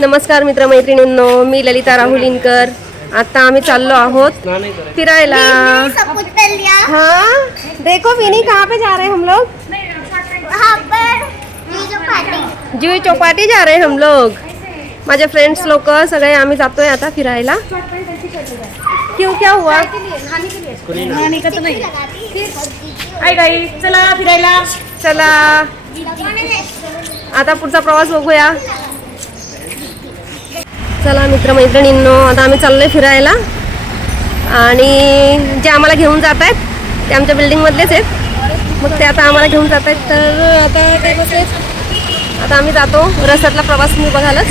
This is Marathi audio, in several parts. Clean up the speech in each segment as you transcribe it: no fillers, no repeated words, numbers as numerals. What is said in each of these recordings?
नमस्कार मित्रमैत्रिणींनो, मी ललिता राहुलिनकर. आता आम्ही चाललो आहोत फिरायला. हाँ देखो विनी, कहाँ पे जा रहे हैं हम लोग? जुई चौपाटी जा रहे हैं हम लोग. माझे फ्रेंड्स लोक सगळे आम्ही जातोय आता फिरायला. क्यों, क्या हुआ? चला फिरायला. चला आता पुढचा प्रवास बघूया. चला मित्रमैत्रिणींनो, आता आम्ही चाललोय फिरायला आणि जे आम्हाला घेऊन जात आहेत ते आमच्या बिल्डिंगमधलेच आहेत. मग ते आता आम्हाला घेऊन जात आहेत, तर आता ते बसले. आता आम्ही जातो. रस्त्यातला प्रवास मी बघालच.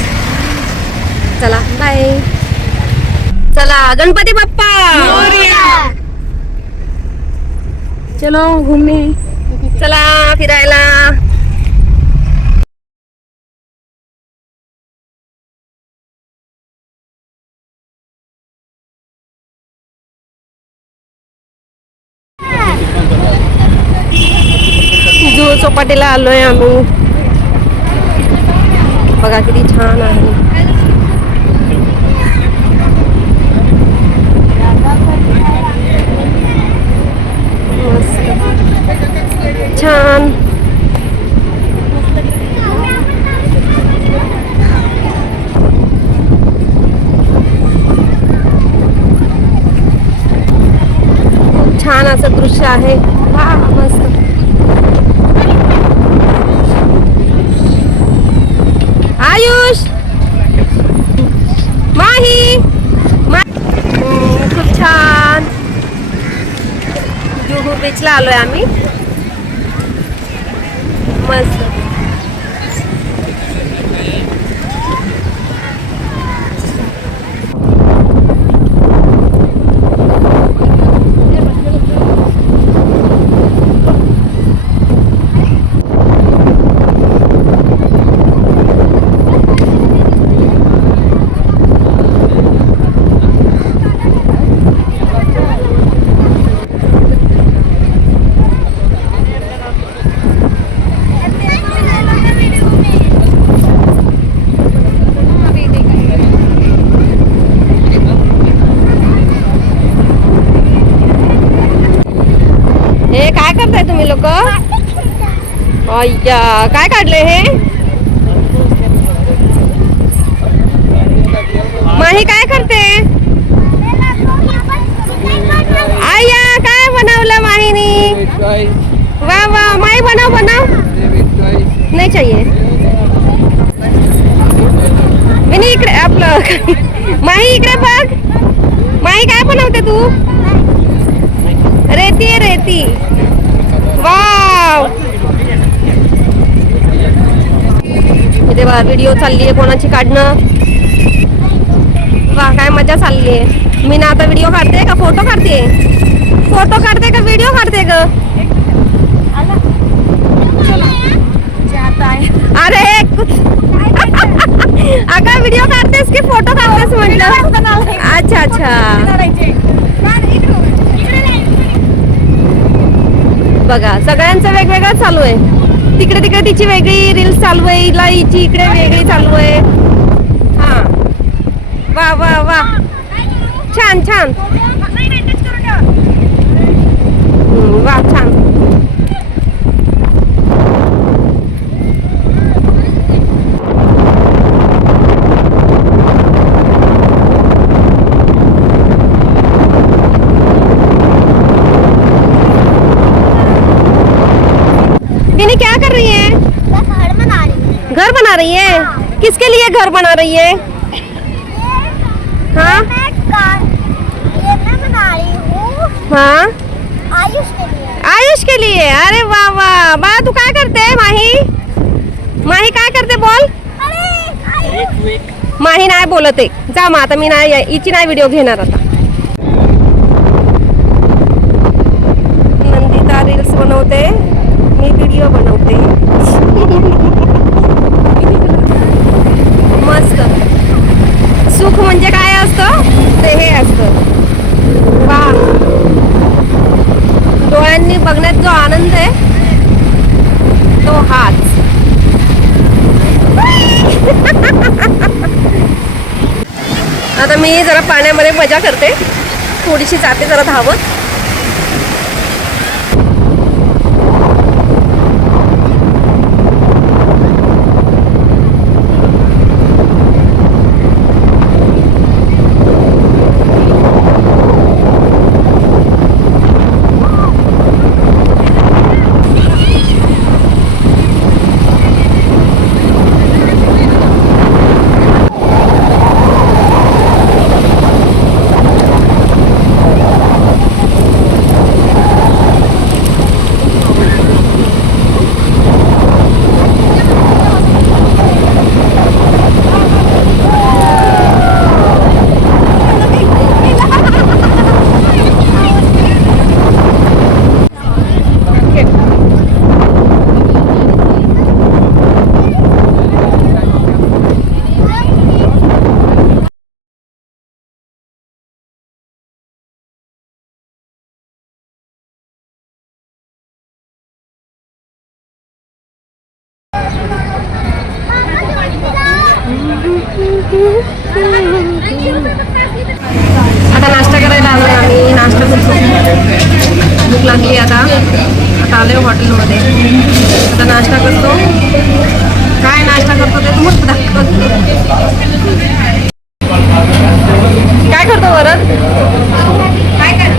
चला बाय. चला गणपती बाप्पा, चलो घूमने. चला फिरायला. जुहू चौपाटीला आलोय आम्ही. बघा किती छान आहे. मस्त छान. खूप छान असं दृश्य आहे. वा मस्त. आयुष, माही, खूप छान. जुहू बीचला आलोय आम्ही. मस्त. हे काय करताय तुम्ही लोक? अय्या, काय काढले हे? माही काय करते? आय्या, काय बनवलं माहीनी? वा वा, माही बनव बनव. नाही चाहिए. विनी इकडे, आपलं माही इकडे बघ. माही काय बनवते तू? रेती आहे रेती. वाव, इथे बघा व्हिडिओ चालली आहे कोणाची काढणं. वा काय मजा चालली आहे. मी ना आता व्हिडिओ काढते का फोटो काढते? फोटो काढते का व्हिडिओ काढते ग? अरे अगं व्हिडिओ काढतेस की फोटो काढतेस म्हटलं. अच्छा अच्छा. बघा सगळ्यांचं वेगवेगळं चालू आहे. तिकडे तिकडे तिची वेगळी रील्स चालू आहे, हिला हिची इकडे वेगळी चालू आहे. हा वा वा वा, छान छान. वा छान. विनी क्या कर रही है? घर बना रही है. घर बना रही है? हाँ. किसके लिए घर बना रही है? हाँ ये मैं बना रही हूँ हाँ, आयुष के लिए. आयुष के लिए. अरे वाह वाह. बा तू काय करते माही? माही काय करते बोल? अरे माही नाही बोलते. जा मग आता मी नाही, हिची नाही व्हिडिओ घेणार आता. नंदिता रील्स बनवते, मी व्हिडिओ बनवते. मस्त. सुख म्हणजे काय असतं ते हे असतं. वा, डोळ्यांनी बघण्यात जो आनंद आहे तो हाच. आता मी जरा पाण्यामध्ये मजा करते, थोडीशी जाते जरा धावत. आता नाश्ता करायला आलोय आम्ही. नाश्ता करतो, भूक लागली आता. आता आलोय हॉटेलमध्ये. आता नाश्ता करतो. काय नाश्ता करतो ते तुम्हाला दाखवतो. काय करतो वरद? हाय हाय.